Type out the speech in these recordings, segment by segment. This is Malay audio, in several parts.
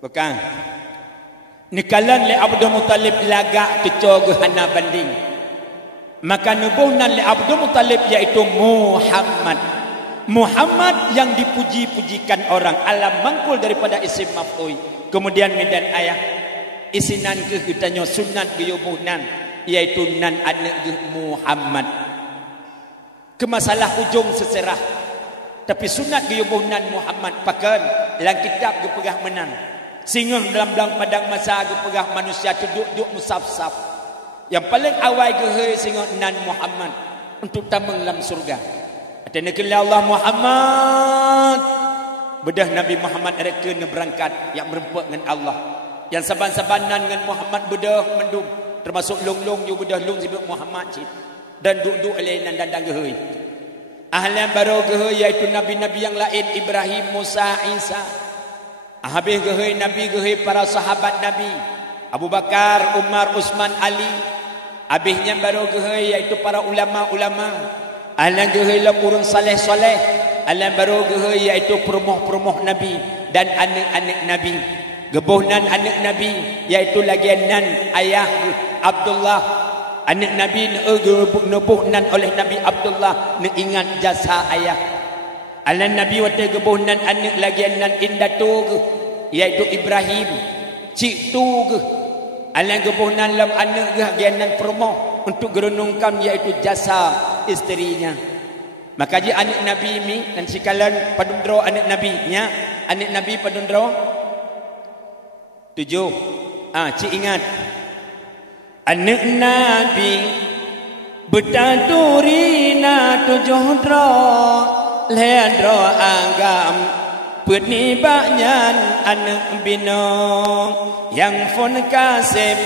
Bukan. Nikalan le Abdul Muttalib lagak kecoh hana banding. Maka nubuhnan le Abdul Muttalib iaitu Muhammad. Muhammad yang dipuji-pujikan orang. Alam mangkul daripada isim maf'ul. Kemudian medan ayah. Isinan ke kitanya sunat ke yubuhnan. Iaitu nan anak ke Muhammad. Kemasalah ujung seserah. Tapi sunat ke yubuhnan Muhammad. Pakan. Dalam kitab ke pegah menang. Sehingga dalam padang masa ke pegah manusia duduk musaf-saf. Yang paling awal ke sehingga nan Muhammad. Untuk tamang dalam surga. Ada negara Allah Muhammad. Bedah Nabi Muhammad ada kena berangkat. Yang berempat dengan Allah. Yang saban-sabanan dengan Muhammad bedah mendung. Termasuk long-long juga bedah long sebab Muhammad cik. Dan duduk alainan dan gehui. Ahlan baru gehui iaitu Nabi-Nabi yang lain. Ibrahim, Musa, Isa. Habis gehui Nabi gehui para sahabat Nabi. Abu Bakar, Umar, Uthman, Ali. Habisnya baru gehui iaitu para ulama-ulama. Ahlan gehui lah urang saleh-saleh. Ahlan baru gehui iaitu perumoh-perumoh Nabi. Dan anak-anak Nabi. Gebuhnan anak Nabi. Iaitu lagianan ayah Abdullah. Anak Nabi nubuhnan oleh Nabi Abdullah. Ingat jasa ayah. Ahlan Nabi wata gebuhnan anak lagianan indatu. Iaitu Ibrahim. Cik tu ke. Ahlan gebuhnan lam anak lagianan perumoh. Untuk gerenungkan iaitu jasa isterinya. Maka dia anak Nabi ni dan sikalan padundro anak Nabi nya. Anak Nabi padundro 7. Cik ingat. Anak Nabi bertaturina 7 dro. Ledro agam penibaknya anak binong yang fon Kasim.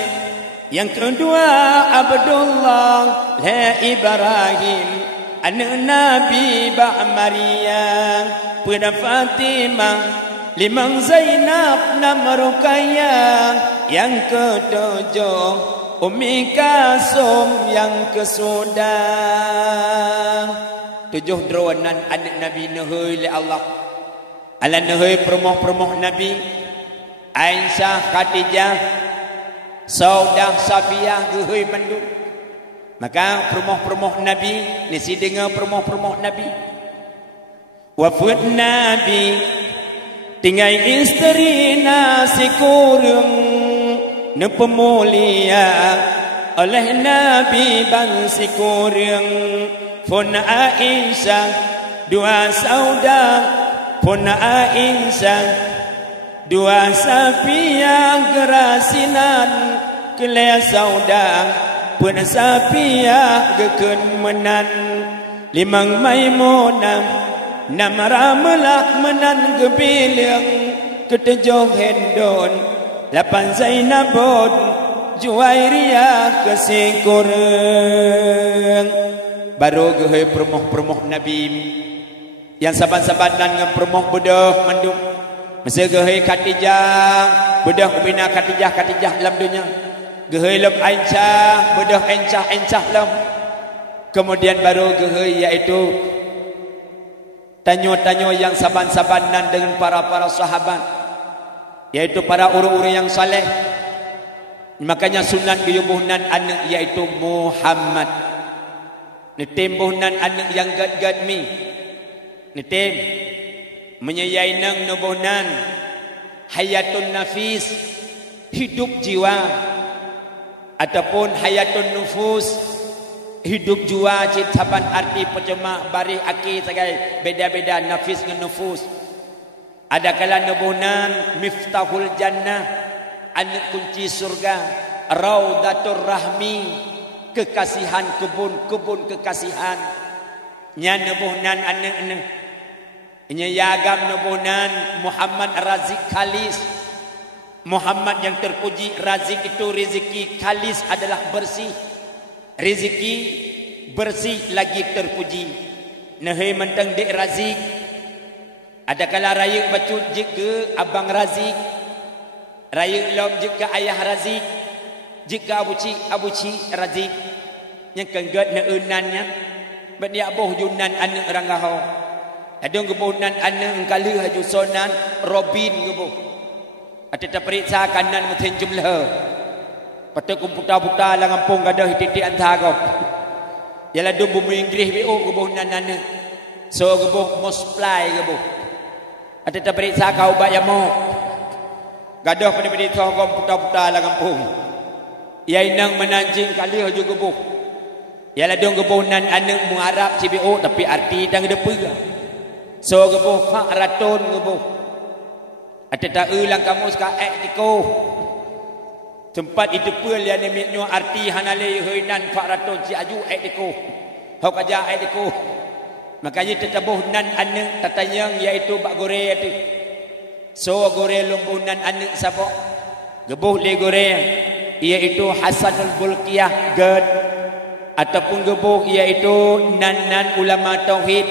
Yang kedua Abdullah la Ibrahim anak Nabi Maryam pada Fatimah limang Zainab nam Ruqayyah yang ketujuh Ummi Kasum yang kesudah 7 dronan anak Nabi nuhui li Allah ala nuhui perumoh-perumoh Nabi Aisyah Khadijah Saudah Safiyah gehui mandu. Maka perumoh-perumoh Nabi nisi dengar perumoh-perumoh Nabi. Wafud Nabi tinggal isteri nasi kurung nepemulia oleh Nabi bangsi kurung pun Aisyah dua Saudah pun Aisyah dua Safiyah gerasinan kelaya Saudah pun Safiyah geken menan limang Maimunah nam Ramelah menan gebilang ketujuh Hendon 8 Zainabun Juwairiyah kesikureng baru gehe perumoh-perumoh Nabi yang saban-sabanan dengan perumoh bedah mendung masa gehe Khadijah bedah kubina Khadijah dalam dunia gehe lam Aisyah bedah Aisyah lam kemudian baru gehe iaitu tanyo-tanyo yang saban-sabanan dengan para sahabat iaitu para uru-uru yang saleh. Makanya sunan guyubuhnan anak iaitu Muhammad. Nitimbuhnan anak yang gad-gad mi. Nitim menyayai nang nubuhnan hayatun nafis hidup jiwa ataupun hayatun nufus hidup jiwa citapan arti pecemah bari aki sebagai beda-beda nafis dengan nufus. Ada kala nubuhnan miftahul jannah anak kunci surga raudatur rahmi kekasihan kebun kekasihan nya nubuhnan anak nya yagam nubuhnan Muhammad Razik Khalis. Muhammad yang terpuji Razik itu rezeki, Khalis adalah bersih. Rezeki bersih lagi terpuji. Nahai mentang dek Razik. Ada kala raya bacut jika abang Razik, raya lom jika ayah Razik, jika Abu Cik Razik, yang kenggat na enannya, berdia boh Yunan anak rangaho, ada gebunan anak engkali haju sonan Robin gebuh, Ada terperiksa kanan mungkin jumlah. Pada komputer-komputer lah kampung gadah titik antara. Yalah dum bumi Inggeris BO gebuh nanana. So gebuh multiply gebuh. Ada terperiksa kau ubat yang mau. Gadah pada berita komputer-komputer lah kampung. Ya inang menanjing kali juga gebuh. Yalah dong gebuh nan anak muarab CBO tapi arti tang depa. So gebuh fak ratun gebuh. Ada tak ulang kamu sekarang tiko. Tempat itu pun yang namanya arti hanale heunan fak ratun si aju tiko. Hok aja tiko. Makanya tetabuh nan anak tatayang iaitu bak goreng tu. So goreng lumbuh nan anak sapa? Gebuh le goreng iaitu Hasanul Bulqiyah gad ataupun gebuh iaitu nan ulama tauhid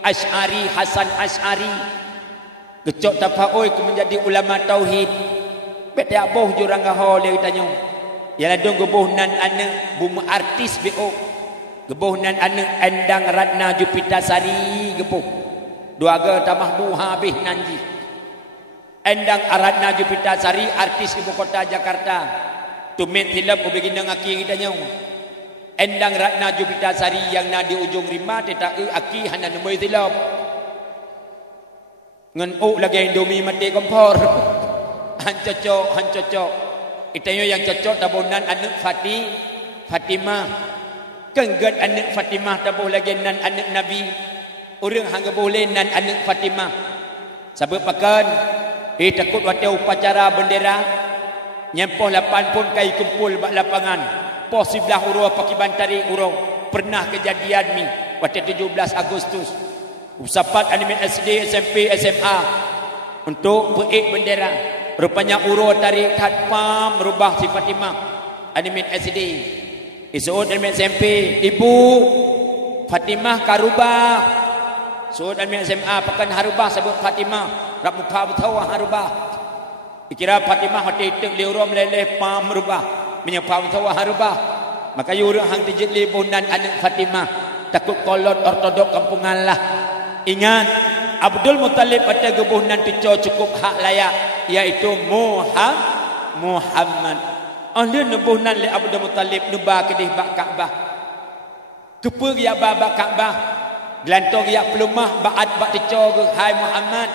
Asy'ari Hasan Asy'ari gecok tafaoi ke menjadi ulama tauhid bete aboh jurang gaho dia tanya yalah dong gebuh nan anak bumi artis BO gebuh nan anak Endang Ratna Jupitasari gebuh dua ga tamah bu habis nanji Endang Ratna Jupitasari artis ibu kota Jakarta tumet hilap begini ngaki kita nyong Endang Ratna Jupitasari yang na di ujung rimba tetak aki hana nemoi hilap ngan lagi Indomie mati kompor han cocok itayo yang cocok tabunan anak Fatimah kenggat anak Fatimah tabuh lagi nan anak Nabi orang hangga boleh nan anak Fatimah sabab pakan takut waktu upacara bendera nyempoh 8 pun kai kumpul bak lapangan pos sebelah urau paki bantari urau pernah kejadian mi waktu 17 Agustus usapat animin SD SMP SMA untuk beik bendera rupanya urau tarik khatpam merubah si Fatimah animin SD isud animin SMP ibu Fatimah karubah sud animin SMA pakan harubah sebut Fatimah rak muka betul harubah dikira Fatimah hati tek liuram leleh pam merubah menyapa betul harubah maka yurang hang tijit libunan anak Fatimah takut kolot ortodok kampungan lah. Ingat Abdul Muttalib pada gebuhnan tu cukup hak layak iaitu Muhammad. Anda nebuhnan le Abdul Muttalib nuba kedih bak Kaabah. Kepa ya bak Kaabah. Gelantong ya pelumah baat bak teco ke hai Muhammad.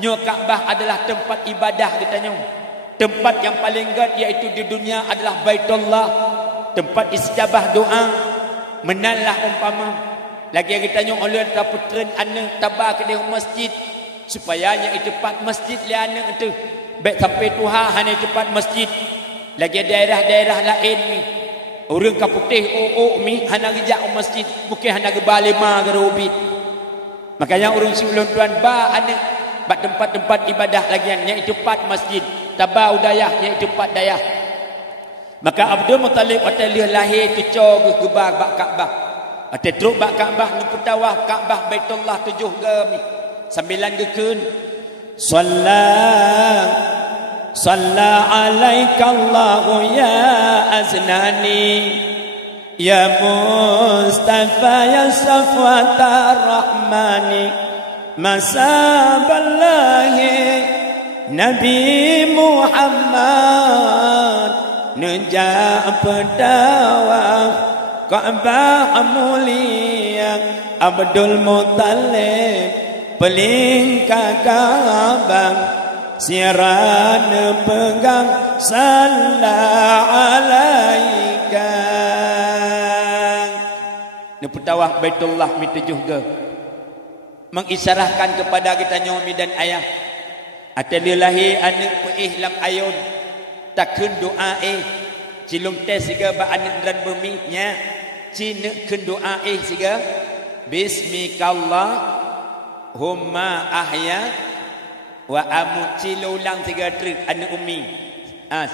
Nyo Kaabah adalah tempat ibadah kita nyo. Tempat yang paling gad iaitu di dunia adalah Baitullah. Tempat istijabah doa. Menallah umpama lagi kita nyong oleh taputren anak tabah ke dia masjid supaya nya tepat masjid le anak tu baik sampai Tuhan hanya tepat masjid lagi daerah-daerah lain ni orang kaputih mi hanya gejak masjid bukan hanya gebalima gerubit makanya orang sebelum tuan ba anak bak tempat-tempat ibadah lagi nya tepat masjid tabah udayah nya tepat dayah maka Abdul Muttalib waktu lahir tu cog gebag bak Kaabah ate truk bak Kaabah nu petawah Kaabah Baitullah 7 gemi 9 gekun salla alaika Allah ya aznani ya Mustafa ya Safwatar Rahmani masaballahi Nabi Muhammad nejak pedawah Kaabah mulia Abdul Muttalib peling Kaabah siaran pegang salla alaika ne petawah Baitullah mi 7 ge mengisarahkan kepada kita nyomi dan ayah atalilahi anak peih lam ayun takun doa cilung tes siga ba anak dan bumi nya cina keun doa siga bismikallahumma ahya wa amut cilulang siga trik anak umi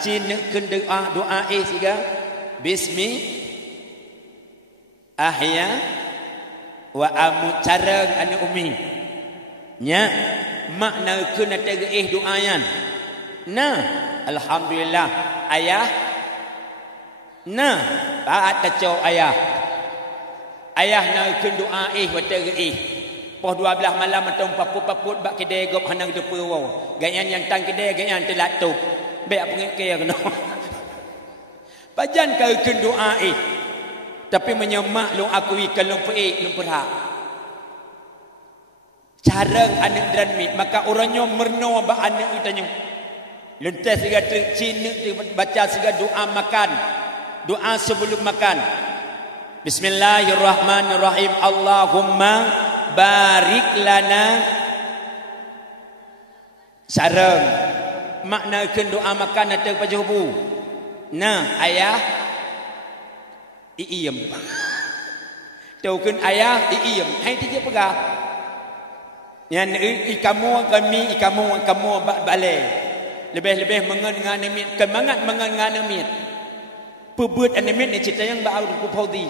cina keun doa siga bismi ahya wa amut carang anak umi nya makna keun ada doayan nah alhamdulillah ayah nah baat kacau ayah na keun doa wata Poh 12 malam atau paput-paput bak kedai gop hanang depa wow. Ganyan yang tang kedai ganyan telat tu. Baik pengikir kena. Pajan kau ken doa tapi menyemak lu akui kalau peik lu perhak. Carang anak dan mit maka orangnya merno ba anak utanya. Lentas siga Cina baca siga doa makan. Doa sebelum makan. Bismillahirrahmanirrahim. Allahumma barik lana. Sarang makna ken doa makan atau pajubu. Nah, ayah iem. Tau ken ayah iem. Hai tiga pegah. Yang ikamu kamu balai. Lebih-lebih mengengan mit kemangat mengengan mit. Pebut animit ni cerita yang bau ku paudi.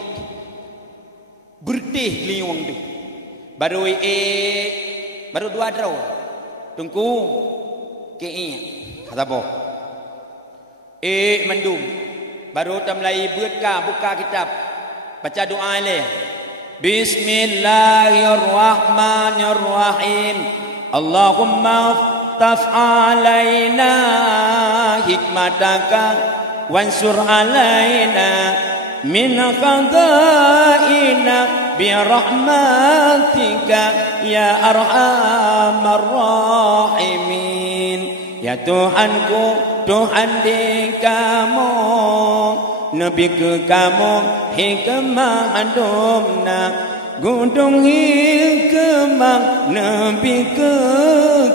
Berdeh liung tu. Baru baru 2 draw. Tunggu ke kata apa? Mendum. Baru tamlai buka kitab. Baca doa le. Bismillahirrahmanirrahim. Allahumma taf'alaina hikmataka wansur alaina min qadaina bi rahmatika ya arhamar rahimin. Ya Tuhanku, Tuhan di kamu, Nabi ke kamu hikmah adumna gunung hikmah Nabi ke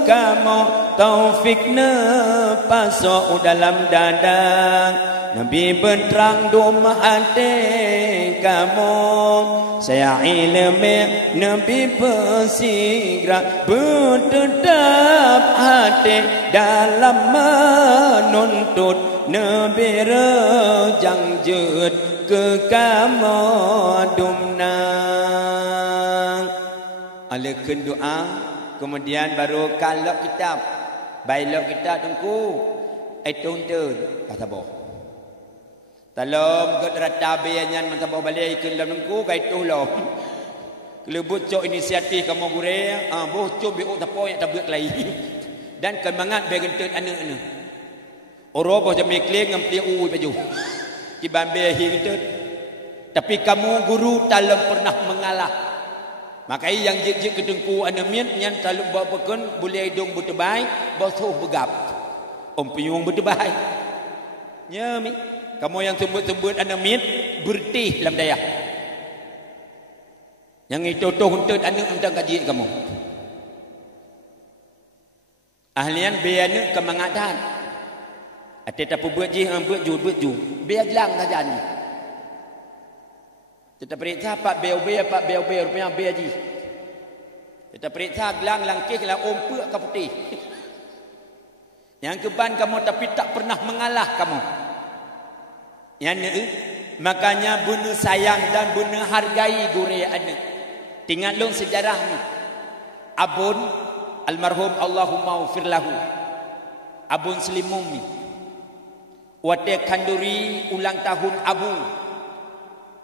kamu taufik ne pasok dalam dada Nabi berterang dum hati kamu saya ilmu Nabi bersigra bertetap hati dalam menuntut Nabi rejang jut ke kamu dumna. Alakan doa kemudian baru kalau kitab bailok kita tunggu tuntun kata boh dalam gerata bayangan mata boh balik ke dalam tunggu kai tu lom kelebut cok inisiatif kamu gure boh cok biuk tapo yang tabuk lagi dan kemangat begentut anak ni oro boh jam kling ngampi baju kibambe hingtut tapi kamu guru dalam pernah mengalah. Maka yang jik ketengku anamin yang talu bawa pekun boleh hidung bertebai basuh begap. Piung bertebai. Nyami kamu yang sebut-sebut anamin bertih dalam daya. Yang itu tu untuk anak tentang kaji kamu. Ahlian biar kemangatan. Ada tak buat buat ju. Biar jelang saja ni. Kita periksa pak bel rupanya bel ji. Kita periksa gelang langkih lah ompuk ke putih. Yang keban kamu tapi tak pernah mengalah kamu. Yang ni makanya benar sayang dan benar hargai gure anak. Tinggal long sejarah ni. Abun almarhum Allahumma ufir lahu. Abun Selimum ni. Wate kanduri ulang tahun Abu.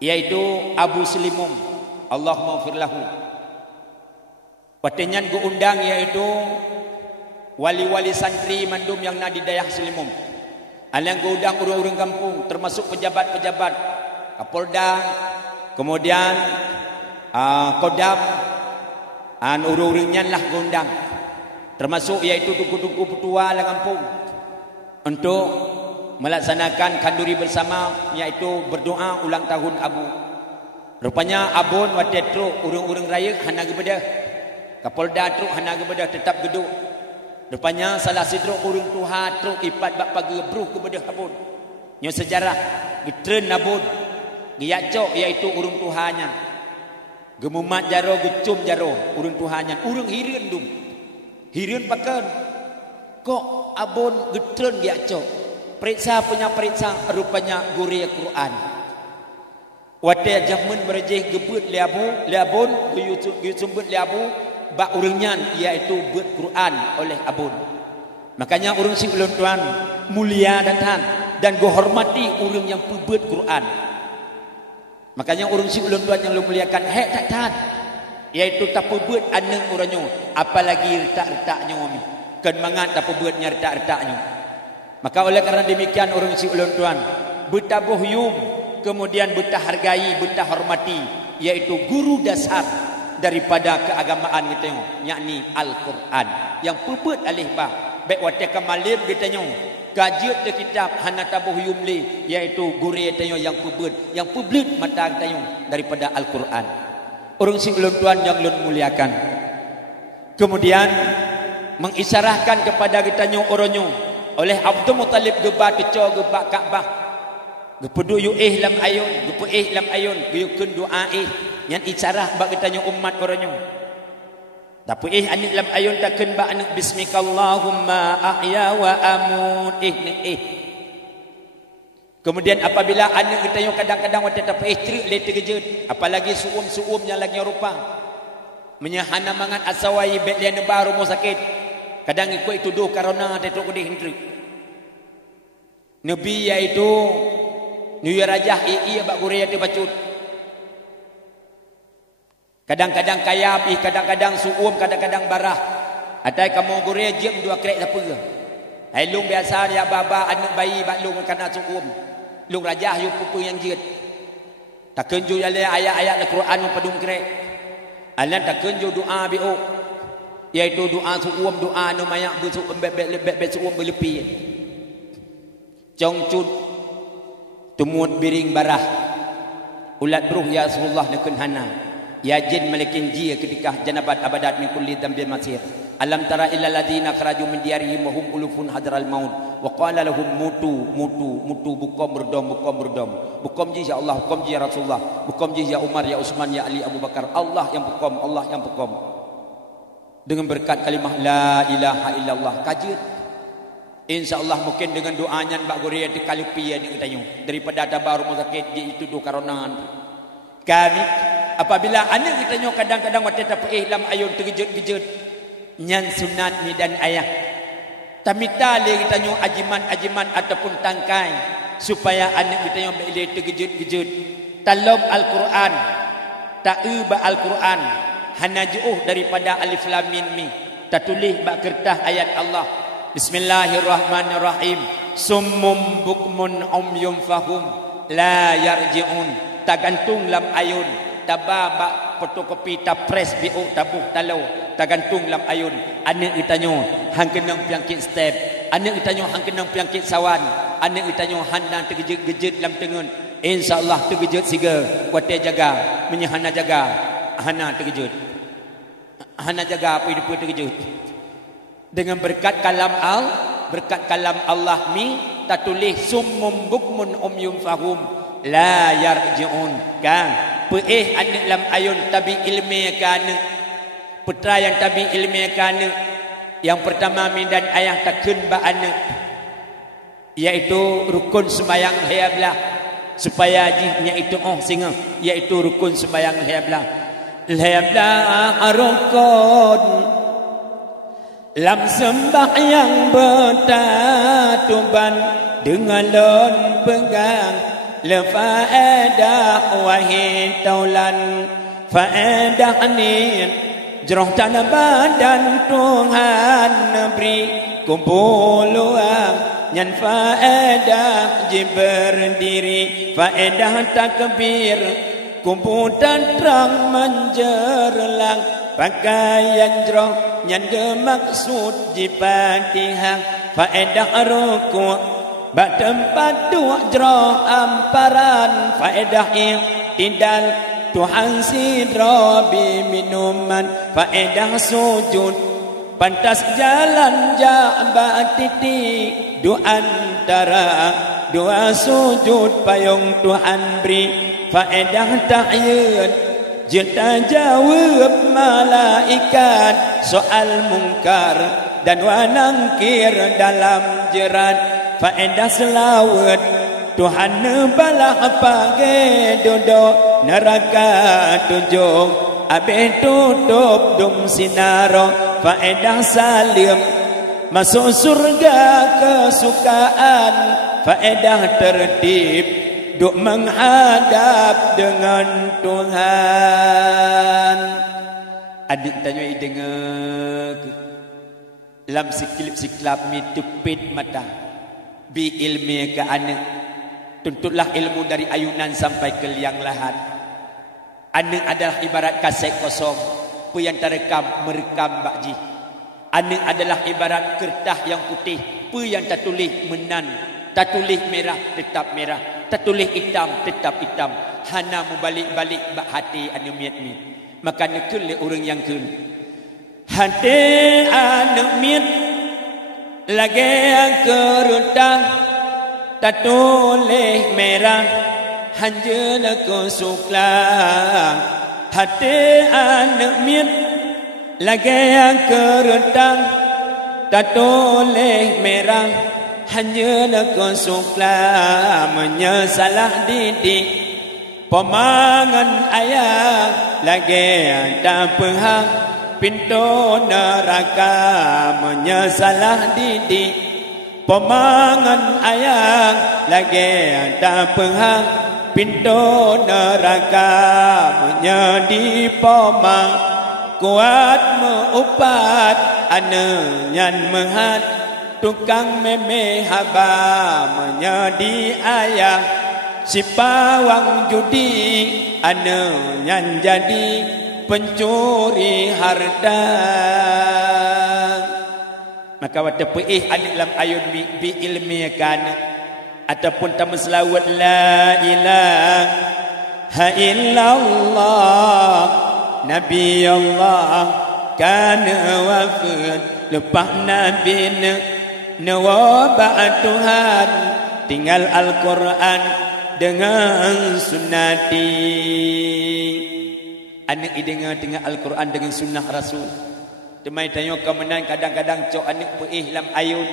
Yaitu Abu Selimum Allah maghfir lahu. Watenyan go undang yaitu wali-wali santri mandum yang nak di daerah Selimum. Alang go undang orang-orang kampung termasuk pejabat-pejabat Kapolda, kemudian Kodam, orang-orangnya lah go undang. Termasuk yaitu tuku-tuku petua lah kampung untuk melaksanakan kanduri bersama yaitu berdoa ulang tahun Abu. Rupanya Abun wadah truk urung-urung raya hana kepada Kapolda truk hana kepada tetap geduk. Rupanya salah si truk urung tuha truk ipat bak pagi bruh kepada Abun. Nya sejarah getren Abun giacok iaitu urung tuhanya. Gemumat jaro gecum jaro urung tuhanya. Urung hireun dum. Hireun pakan. Kok Abun getren giacok. Periksa punya periksa rupanya guri Quran. Wadah jamun berjeh gebut liabun guyusumbut liabu bak urunyan iaitu buat Quran oleh Abun. Makanya urung si ulun tuan mulia dan hormati urung yang buat Quran. Makanya urung si ulun tuan yang lu muliakan tak tahan. iaitu tak buat anak orangnya, apalagi retak-retaknya umi. Kan mangat tak buatnya retak-retaknya. Maka oleh karena demikian orang si ulun tuan, betabuh yum, kemudian beta hargai, beta hormati, yaitu guru dasar daripada keagamaan kita, yakni Al-Quran. Yang pebut alih bah, baik wate kamalim kita nyo, kajiat de kitab hana tabuh yum li, yaitu guru kita yang pebut mata kita daripada Al-Quran. Orang si ulun tuan yang ulun muliakan. Kemudian mengisarahkan kepada kita nyo orangnya oleh Abdul Muttalib gebat keco gebak Kaabah gepedu yu lam ayun gepe lam ayun geyukun doa yang isarah bak kita nyo umat orangnya tapi anik lam ayun takkan bak anak bismikallahumma ahya wa amut kemudian apabila anak kita nyo kadang-kadang waktu tapi trik le terkejut apalagi suum yang lagi rupa menyahana mangat asawai bet dia baru mau sakit. Kadang ikut tuduh karena tetok gede hentri. Nabi iaitu Nuya Rajah iya bak guraya tu bacut. Kadang-kadang kayap, kadang-kadang suum, kadang-kadang barah. Atai kamu guraya jam dua krek apa ke? Hai lung biasa dia baba anak bayi bak lung kena suum. Lung Rajah yu pupu yang jit. Tak kenju ayat-ayat Al-Quran padung krek. Alan tak kenju doa biu. Iaitu doa suum, doa numayak bersuum bersuum berlepi. Congcut tumut biring barah. Ulat bruh ya Rasulullah nakun hana. Ya jin malikin jia ketika janabat abadat min kulli dambin masir. Alam tara illa alladzina kharaju min diyarihim wa hum ulufun hadral maut wa qala lahum mutu bukom berdom. Bukom ji ya Allah, bukom ji ya Rasulullah, bukom ji ya Umar, ya Utsman, ya Ali, Abu Bakar. Allah yang bukom. Dengan berkat kalimah la ilaha illallah kajit insyaallah mungkin dengan doanya bak goria di kalupi ya ni katanya daripada ada baru sakit dia itu do karonan kami apabila anak kita kadang-kadang waktu tapi lam ayun terkejut nyan sunat ni dan ayah tamita le kita ajiman ataupun tangkai supaya anak kita boleh terkejut talab Al-Quran ta'uba Al-Quran hana jauh daripada alif lam mim mi tatulis bak kertas ayat Allah Bismillahirrahmanirrahim summum bukmun umyum fahum la yarji'un tagantung lam ayun taba bak fotokopi tapres biu tabuh talau tagantung lam ayun anak itanyo hang kenang penyakit step anak itanyo hang kenang penyakit sawan anak itanyo hang terkejut lam tengun insyaallah terkejut siga kuat jaga menyahana jaga hana terkejut hana jaga apa hidup terkejut dengan berkat kalam Allah mi tatulis summum bukmun umyum fahum la yarji'un kan peih anak lam ayun tabi ilmi kana putra yang tabi ilmi kana yang pertama min dan ayah takun ba anak iaitu rukun sembahyang hayablah supaya jinya itu singa iaitu rukun sembahyang hayablah rukun lam sembahyang bertatuban dengan lon pegang lefaedah wahid taulan faedah ni jeroh tanah badan Tuhan beri kumpul luang nyan faedah berdiri faedah takbir kumpulan terang menjerlang pakaian jeroh yang maksud jifatihah faedah rukuk bak tempat dua jeroh amparan faedah iktidal Tuhan sidrobi minuman faedah sujud pantas jalan jabat titik dua antara dua sujud payung Tuhan beri faedah tahyid jeta jawab malaikat soal mungkar dan wanangkir dalam jerat faedah selawat Tuhan balah pagi duduk neraka tujuh abis tutup dum sinaro faedah salim masuk surga kesukaan faedah tertib duk menghadap dengan Tuhan Adik tanya dengar lam siklip-siklap mi tupit mata bi ilmi ke anak. Tuntutlah ilmu dari ayunan sampai ke liang lahat. Anak adalah ibarat kaset kosong, pu yang terekam merekam bakji. Anak adalah ibarat kertas yang putih, pu yang tertulis menan, tertulis merah tetap merah, tertulis hitam tetap hitam. Hana mu balik-balik bak hati anu miat mi. Maka nekul le orang yang kun. Hati anu miat lagi yang kerutang, tertulis merah hanjana ko sukla. Hati anak miat lagi yang kerutang, tertulis merah hanjana ko sukla. Menyesalah didik pemangan ayah lagi tak pehang pintu neraka. Menyesalah didik pemangan ayah lagi tak pehang pintu neraka. Menjadi pemang kuat meupat ane nyan mehat tukang meme haba. Menjadi ayah si pawang judi ane nyan jadi pencuri harta. Maka waktu peih anik lam ayun bi ilmi kan ataupun tamu selawat la ilaha illallah nabi Allah kana wafat lepas nabi nawabah Tuhan tinggal Al-Quran dengan sunnati. Anak dengar dengan Al-Quran dengan sunnah Rasul. Temai tanya kemenang kadang-kadang cok anak peih lam ayun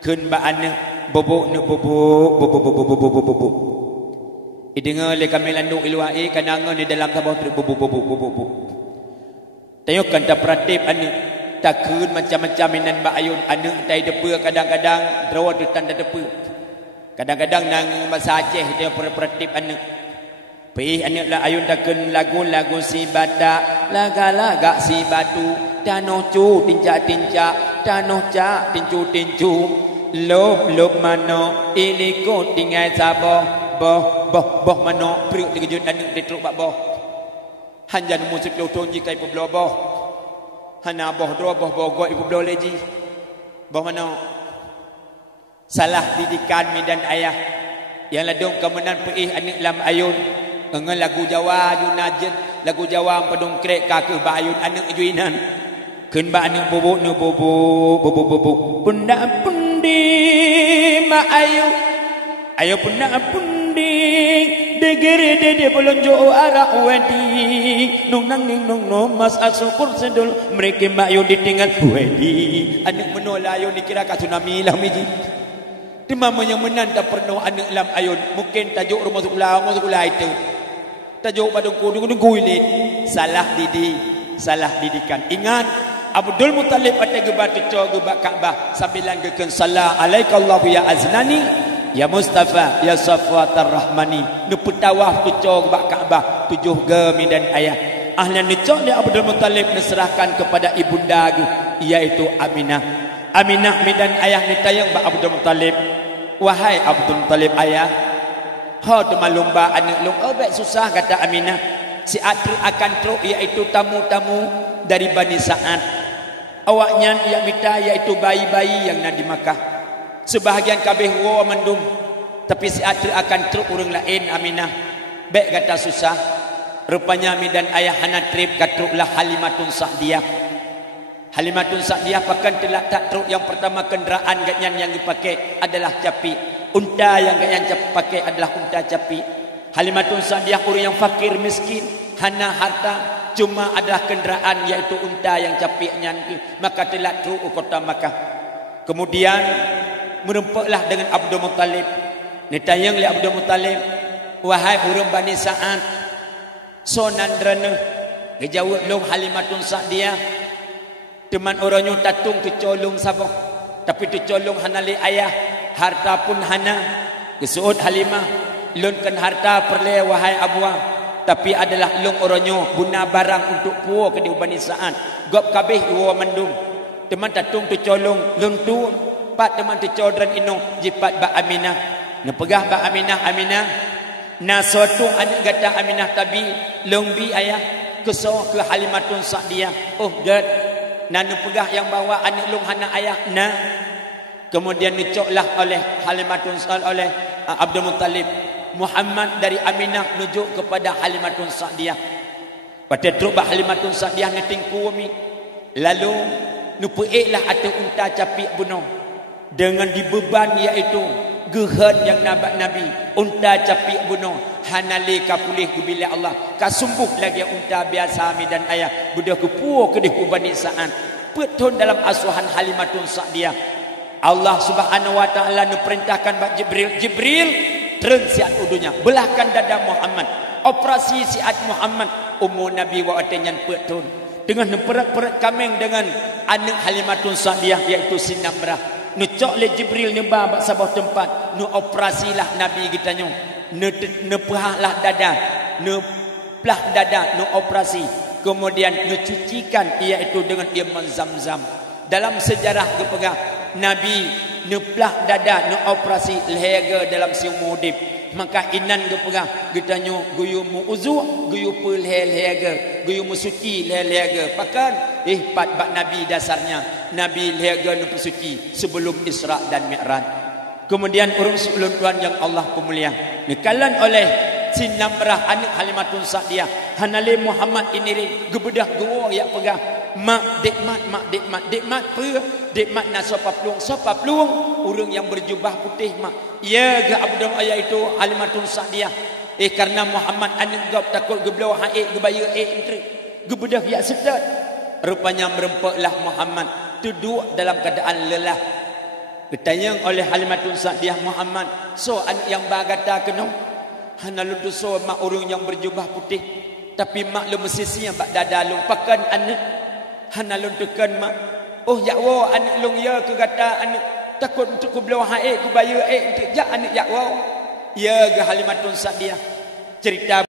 keun ba anak bobok ne bobok. Dengar le kami landuk ilwai kanangan di dalam tabah bobok. Tanya kan tak pratip anak tak keun macam-macam minan ba ayun anak tai depa kadang-kadang drawa di tanda depa. Kadang-kadang nang bahasa Aceh dia pratip anak. Peih anak la ayun takun lagu-lagu si badak, laga-laga si batu, danoh cu tinca-tinca, danoh ca tincu-tincu, lop-lop mano, iliko tinggal saboh, boh mano, priuk terkejut anak ditruk bak boh. Hanjan musik lotong jika ibu belah boh. Hana boh dua boh gua ibu belah leji. Boh mano. Salah didikan mi dan ayah yang ladung kemenan peih anak lam ayun. Dengan lagu Jawa Junajin, lagu Jawa pedung krek kakeh ba ayun anak juinan. Keun ba anak bobok ne bobok. Pundak pundi ma ayu. Ayo pundak pundi degere dede bolonjo arah wedi. Nung nang ning nung no mas asukur sedul mereka ma ayu ditinggal wedi. Anak menolayo dikira ka tsunami lah miji. Dimana yang menan tak pernah anak lam ayun. Mungkin tajuk rumah sekolah itu. Tajuk pada kudung kuilit. Salah didikan. Ingat Abdul Muttalib ada gebat kecoh gebat Kaabah sambilan geken salah alaikallahu ya aznani ya Mustafa ya Safwatar Rahmani. Nu petawaf kecoh gebat Kaabah 7 gemi dan ayah. Ahlan necoh dia Abdul Muttalib diserahkan kepada ibunda iaitu Aminah. Aminah midan ayah ni tayang ba Abdul Muttalib. Wahai Abdul Muttalib ayah, ha tu malumba anak long baik susah kata Aminah. Si Atri akan truk iaitu tamu-tamu dari Bani Sa'ad. Awaknya yang minta iaitu bayi-bayi yang nak di Makkah. Sebahagian kabeh wa mendum. Tapi si Atri akan truk orang lain Aminah. Baik kata susah. Rupanya midan ayah hana trip katruklah Halimatun Sa'diyah. Halimatun Sa'diyah pakan telah tak truk yang pertama kenderaan ganyan yang dipakai adalah capi. Unta yang ganyan pakai adalah unta capi. Halimatun Sa'diyah orang yang fakir miskin, hana harta, cuma adalah kenderaan iaitu unta yang capi nyan. Maka telah truk ke kota Makkah. Kemudian merumpaklah dengan Abdul Muttalib. Ni tayang li Abdul Muttalib, wahai orang Bani Sa'ad, sonandrana gejawab long Halimatun Sa'diyah. Teman orangnya tatung kecolong sabok. Tapi kecolong hana li ayah. Harta pun hana. Kesuut Halimah. Lunkan harta perle wahai abuah. tapi adalah long oronyo guna barang untuk puo ke di Bani Sa'ad. Gop kabeh wo mandum. Teman tatung tu colong long tu pat teman tu codran ino jipat ba Aminah. Nepegah ba Aminah na sotung anak gata Aminah tabi long bi ayah keso ke Halimatun Sa'diyah. Oh gad na nepegah yang bawa anak long hana ayah na. Kemudian dicoklah oleh Halimatun oleh Abdul Muttalib Muhammad dari Aminah nujuk kepada Halimatun Sa'diyah. Pada truk Halimatun Sa'diyah ngetingku mi. Lalu nupuiklah atau unta capik bunuh dengan dibeban iaitu gehan yang nabat Nabi unta capik bunuh hanali kapulih bila Allah kasumbuh lagi unta biasa mi dan ayah budak kepuo ke di Bani Sa'ad petun dalam asuhan Halimatun Sa'diyah. Allah Subhanahu wa taala perintahkan bak Jibril terus siat udunya belahkan dada Muhammad operasi siat Muhammad umur Nabi wa atenyan petun dengan perak-perak kameng dengan anak Halimatun Sa'diyah iaitu Sinamrah nucok le Jibril neba bak sabah tempat nu operasilah Nabi kita nyo ne pahlah dada ne plah dada nu operasi kemudian nu cucikan iaitu dengan iman Zam-Zam. Dalam sejarah kepegang Nabi neplah dada nu operasi leher dalam siumur hidip maka inan kepegang kita nyo guyu mu uzu guyu pel leher guyu mu suci leher pakan pat bak Nabi dasarnya Nabi leher nu suci sebelum Isra dan Mi'raj. Kemudian urung ulun tuan yang Allah pemulia nikalan oleh Sinamrah anak Halimatun Sa'diyah hanale Muhammad ini gebedah gua ya pegang mak dekmat dekmat na sopa peluang urang yang berjubah putih mak ya ga abdul ayat itu Halimatun Sa'diyah karena Muhammad anak gap takut geblau haik gebaya entri gebedah ya sedat rupanya merempaklah Muhammad duduk dalam keadaan lelah ditanya oleh Halimatun Sa'diyah Muhammad so anak yang bagata kena hana ludu so mak urang yang berjubah putih tapi mak lu mesisi yang bak dadalung pakan anak hana lun tekan mak oh ya wo anak long ya ke kata anak takut untuk ku belau haik ku bayu untuk ja anak ya wo ya ga Halimatun Sa'diyah cerita